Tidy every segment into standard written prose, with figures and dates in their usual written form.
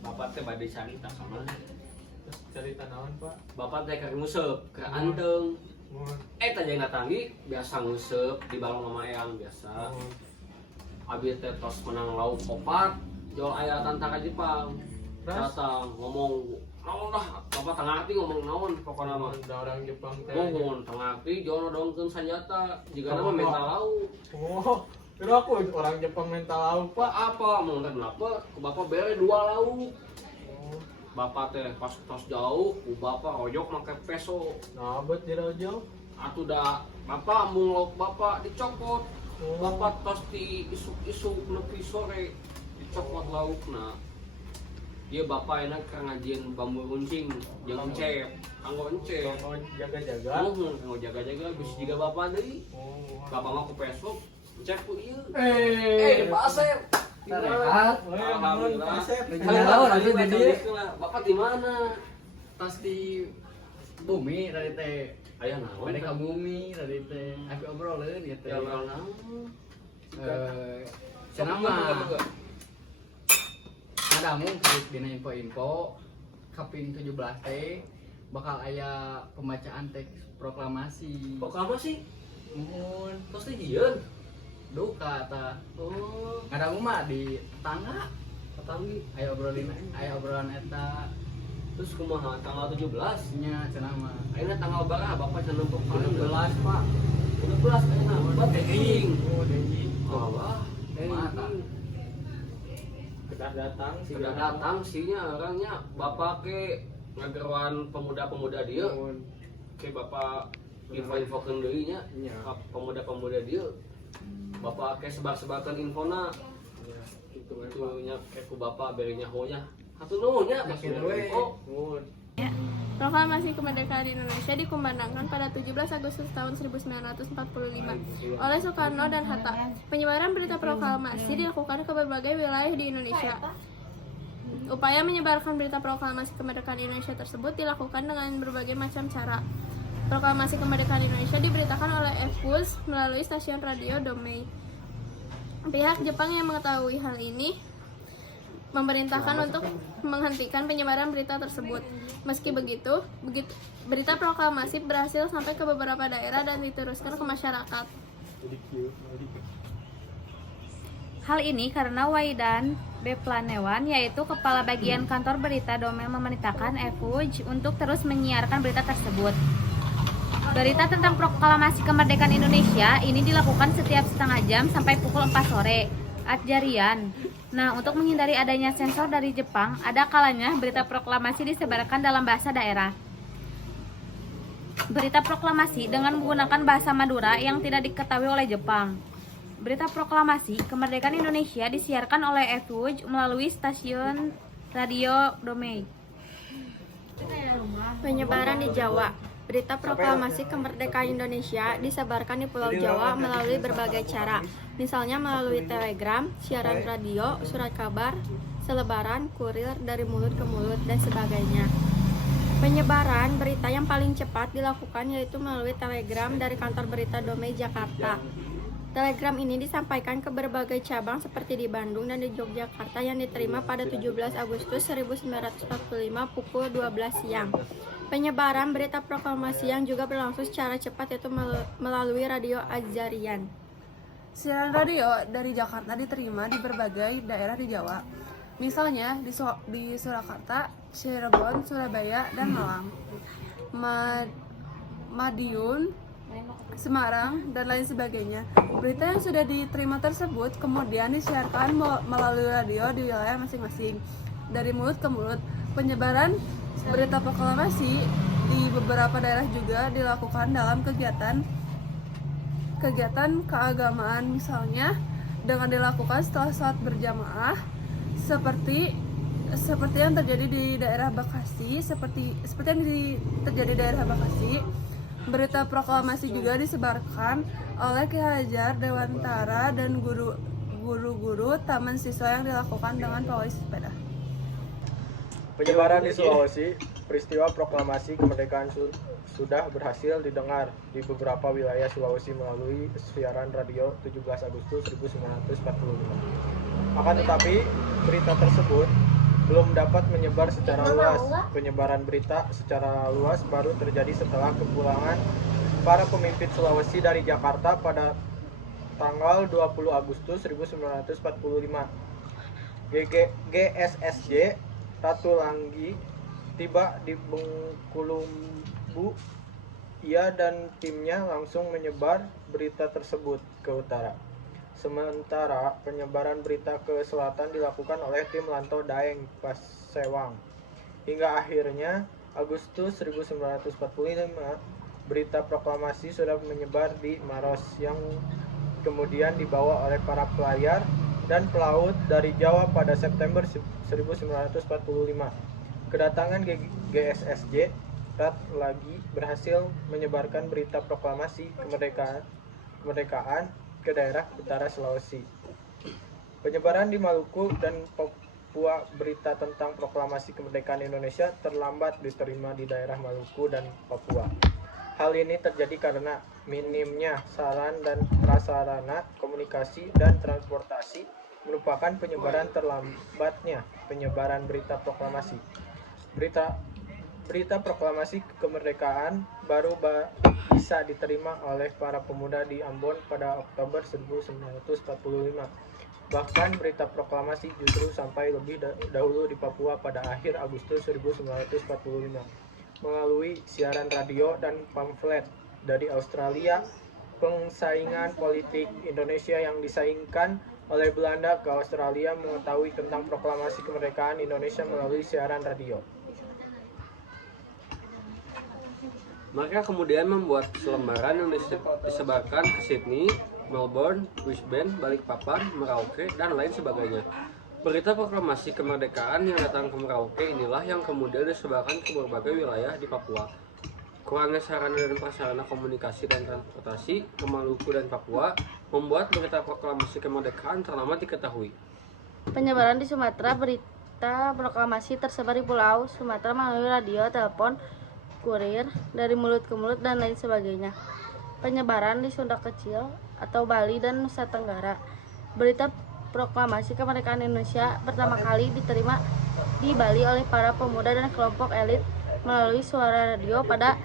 Bapak teh bade carita ka mana? Terus cerita naon Pak? Bapak teh keur nguseup, keur anteng. Teh jeung datanggi biasa nguseup di balong sama eyang biasa. Abi teh tos menang lauk opat, jual aya tantang ka Jepang. Datang ngomong naon dah, Bapak tengah hati ngomong naon pokona mah. Da orang Jepang teh. Ngomong tengah hati jual dongkeun senjata, jigana mah mental lauk. Oh, kira aku orang Jepang mental lauk Pak. Apa mau kenapa? Ku Bapak bere 2 lauk. Bapak teh pas tos jauh, ku Bapak rojok make peso. Nah, buat jauh-jauh. Atuh da Bapak ambung lauk Bapak dicopot. Bapak tos di isuk-isuk nepi sore dicopot laukna. Ieu Bapak enak ka ngajieun bambu runcing jeung encep, kanggo encep. Jaga-jaga. Kanggo jaga-jaga bisa jiga Bapak deui. Bapak mah ku peso, encep ku ieu. Pak Asep. Rehat. Alhamdulillah. Bapak di mana? Pas di bumi tadi teh. Aya naon? Bade ka bumi tadi teh. Abi obrolin ya teh. Ya naon? Cenah mah. Ada mungkin dina info-info Kapin 17 teh bakal aya pembacaan teks proklamasi. Proklamasi? Muhun Tos teh dieun. duka ta. Oh, Ada mah di tetangga. Katanggi. Aya obrolan eta Terus kumaha tanggal 17? nya cenah mah. Ayeuna tanggal berapa Bapak cenah nempuk 16 Pak. 16 ayeuna. Bapak teh Oh, deui. Allah, Mata. Sudah datang sih. sudah datang sihnya orangnya Bapak ke ngageruan pemuda-pemuda dia. Ke Bapak info-infokeun deui nya ka pemuda-pemuda dia. Bapak ke sebar-sebarkeun infona. Gitu nya ke ku Bapak beri nyahonya. Hatur nuhun nya Makin Mas. we. Oh, Proklamasi kemerdekaan Indonesia dikumandangkan pada 17 Agustus tahun 1945 oleh Soekarno dan Hatta. Penyebaran berita proklamasi dilakukan ke berbagai wilayah di Indonesia. Upaya menyebarkan berita proklamasi kemerdekaan Indonesia tersebut dilakukan dengan berbagai macam cara. Proklamasi kemerdekaan Indonesia diberitakan oleh FUS melalui stasiun radio Domei. Pihak Jepang yang mengetahui hal ini memerintahkan untuk menghentikan penyebaran berita tersebut. Meski begitu, berita proklamasi berhasil sampai ke beberapa daerah dan diteruskan ke masyarakat. Hal ini karena Waidan B. Planewan, yaitu Kepala Bagian Kantor Berita Domel, memerintahkan FUJ untuk terus menyiarkan berita tersebut. Berita tentang proklamasi kemerdekaan Indonesia ini dilakukan setiap setengah jam sampai pukul 4 sore. Adjarian. Nah, untuk menghindari adanya sensor dari Jepang, ada kalanya berita proklamasi disebarkan dalam bahasa daerah. Berita proklamasi dengan menggunakan bahasa Madura yang tidak diketahui oleh Jepang. Berita proklamasi kemerdekaan Indonesia disiarkan oleh FUJ melalui stasiun radio Domei. Penyebaran di Jawa. Berita proklamasi kemerdekaan Indonesia disebarkan di Pulau Jawa melalui berbagai cara, misalnya melalui telegram, siaran radio, surat kabar, selebaran, kurir, dari mulut ke mulut, dan sebagainya. Penyebaran berita yang paling cepat dilakukan yaitu melalui telegram dari kantor berita Domei Jakarta. Telegram ini disampaikan ke berbagai cabang seperti di Bandung dan di Yogyakarta yang diterima pada 17 Agustus 1945 pukul 12 siang. Penyebaran berita proklamasi yang juga berlangsung secara cepat yaitu melalui radio Adjarian. Siaran radio dari Jakarta diterima di berbagai daerah di Jawa. Misalnya di Surakarta, Cirebon, Surabaya, dan Malang. Madiun, Semarang, dan lain sebagainya. Berita yang sudah diterima tersebut kemudian disiarkan melalui radio di wilayah masing-masing dari mulut ke mulut. Penyebaran berita proklamasi di beberapa daerah juga dilakukan dalam kegiatan keagamaan, misalnya dengan dilakukan setelah sholat berjamaah seperti yang terjadi di daerah Bekasi, seperti yang terjadi di daerah Bekasi. Berita proklamasi juga disebarkan oleh Ki Hajar Dewantara dan guru-guru taman siswa yang dilakukan dengan pawai sepeda. Penyebaran di Sulawesi, peristiwa proklamasi kemerdekaan sudah berhasil didengar di beberapa wilayah Sulawesi melalui siaran radio 17 Agustus 1945. Akan tetapi, berita tersebut belum dapat menyebar secara luas. Penyebaran berita secara luas baru terjadi setelah kepulangan para pemimpin Sulawesi dari Jakarta pada tanggal 20 Agustus 1945. GSSJ Ratu Langgi tiba di Bengkulu. Ia dan timnya langsung menyebar berita tersebut ke utara. Sementara penyebaran berita ke selatan dilakukan oleh tim Lanto Daeng Pasewang. Hingga akhirnya Agustus 1945, berita proklamasi sudah menyebar di Maros yang kemudian dibawa oleh para pelayar dan pelaut dari Jawa pada September 1945. Kedatangan GSSJ Rat lagi berhasil menyebarkan berita proklamasi kemerdekaan ke daerah utara Sulawesi. Penyebaran di Maluku dan Papua berita tentang proklamasi kemerdekaan Indonesia terlambat diterima di daerah Maluku dan Papua. Hal ini terjadi karena minimnya saran dan prasarana komunikasi dan transportasi merupakan penyebaran terlambatnya penyebaran berita proklamasi. Berita proklamasi kemerdekaan baru bisa diterima oleh para pemuda di Ambon pada Oktober 1945. Bahkan berita proklamasi justru sampai lebih dahulu di Papua pada akhir Agustus 1945. Melalui siaran radio dan pamflet dari Australia, pengsaingan politik Indonesia yang disaingkan oleh Belanda ke Australia mengetahui tentang proklamasi kemerdekaan Indonesia melalui siaran radio. Mereka kemudian membuat selembaran yang disebarkan ke Sydney, Melbourne, Brisbane, Balikpapan, Merauke, dan lain sebagainya. Berita proklamasi kemerdekaan yang datang ke Merauke inilah yang kemudian disebarkan ke berbagai wilayah di Papua. Kurangnya sarana dan prasarana komunikasi dan transportasi ke Maluku dan Papua membuat berita proklamasi kemerdekaan terlambat diketahui. Penyebaran di Sumatera, berita proklamasi tersebar di Pulau Sumatera melalui radio, telepon, kurir, dari mulut ke mulut, dan lain sebagainya. Penyebaran di Sunda Kecil atau Bali dan Nusa Tenggara. Berita proklamasi kemerdekaan Indonesia pertama kali diterima di Bali oleh para pemuda dan kelompok elit melalui suara radio pada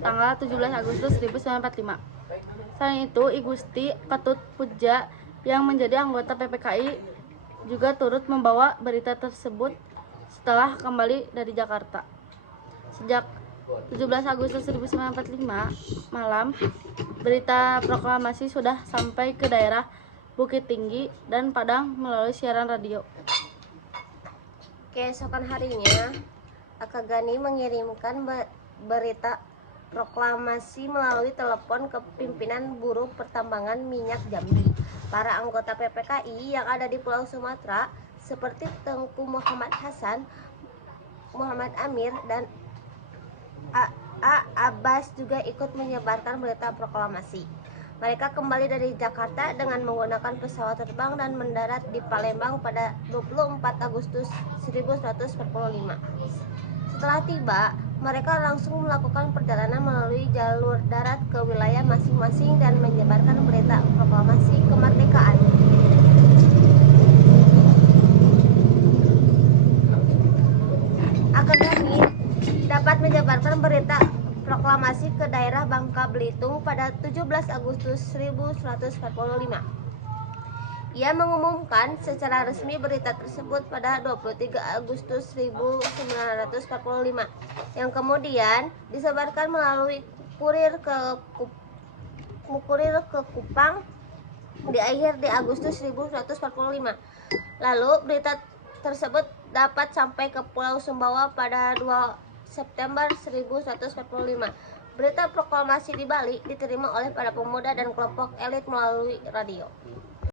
tanggal 17 Agustus 1945. Selain itu, I Gusti Ketut Puja yang menjadi anggota PPKI juga turut membawa berita tersebut setelah kembali dari Jakarta. Sejak 17 Agustus 1945 malam, berita proklamasi sudah sampai ke daerah Bukit Tinggi dan Padang melalui siaran radio. Keesokan harinya, Akagani mengirimkan berita proklamasi melalui telepon ke pimpinan buruh pertambangan minyak Jambi. Para anggota PPKI yang ada di Pulau Sumatera seperti Tengku Muhammad Hasan, Muhammad Amir, dan A. Abbas juga ikut menyebarkan berita proklamasi. Mereka kembali dari Jakarta dengan menggunakan pesawat terbang dan mendarat di Palembang pada 24 Agustus 1945. Setelah tiba, mereka langsung melakukan perjalanan melalui jalur darat ke wilayah masing-masing dan menyebarkan berita proklamasi kemerdekaan. Akademi dapat menyebarkan berita proklamasi ke daerah Bangka Belitung pada 17 Agustus 1945. Ia mengumumkan secara resmi berita tersebut pada 23 Agustus 1945 yang kemudian disebarkan melalui kurir ke Kupang di Agustus 1945. Lalu berita tersebut dapat sampai ke Pulau Sumbawa pada 2 September 1945. Berita proklamasi di Bali diterima oleh para pemuda dan kelompok elit melalui radio.